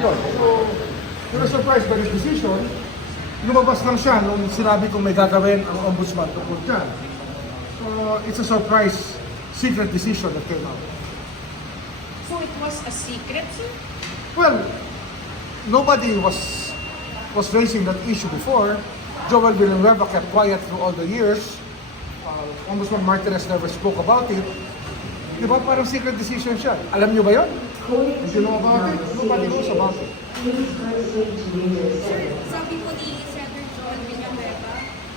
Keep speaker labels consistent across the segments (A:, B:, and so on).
A: doon. So, we were surprised by this decision. Lumabas lang siya nung sinabi kong may gagawin ang ombudsman tungkol dyan. So, it's a surprise, secret decision that came out.
B: So it was a secret, sir?
A: Well, nobody was raising that issue before. Joel Villanueva kept quiet through all the years. Ombudsman Martinez never spoke about it. Di ba parang secret decision siya? Alam niyo ba yun? If you know about it, nobody knows about it.
C: Sir, sabi po ni Senator Joel Villanueva,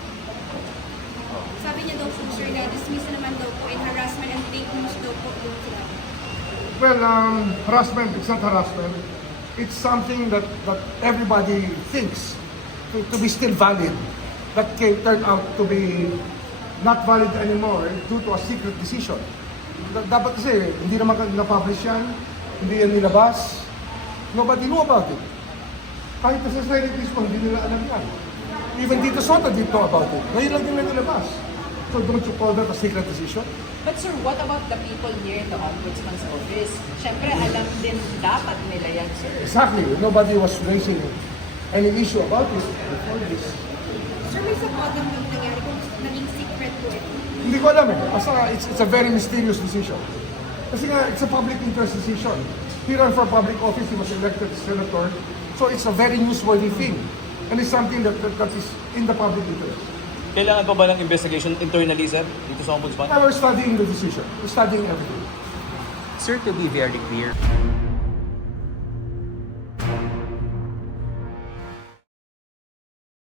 C: sabi niya daw po, sir, na dismiss naman daw po and harassment and fake news daw po yung sinabi.
A: Well, harassment, it's not harassment. It's something that everybody thinks to be still valid. That can turn out to be not valid anymore due to a secret decision. Dapat kasi, hindi naman na-publish yan, hindi yan nilabas. Nobody knew about it. Kahit sa Senate mismo, hindi nila alam yan. Even Tito Soto didn't know about it. Ngayon lang din na nilabas. So don't you call that a secret decision?
B: But sir, what about the people near the Ombudsman's office? Siyempre, alam din dapat nila yan, sir.
A: Exactly. Nobody was raising any issue about this before this.
C: Sir, may sa bottom ng nangyari kung naging secret po ito.
A: Hindi ko alam eh. Basta it's a very mysterious decision. Kasi nga, it's a public interest decision. He ran for public office, he was elected senator. So it's a very newsworthy thing. And it's something that is in the public interest.
D: Kailangan pa ba ng investigation internally, sir, dito sa Ombudsman?
A: Now we're studying the decision. We're studying everything.
E: Sir, to be very clear,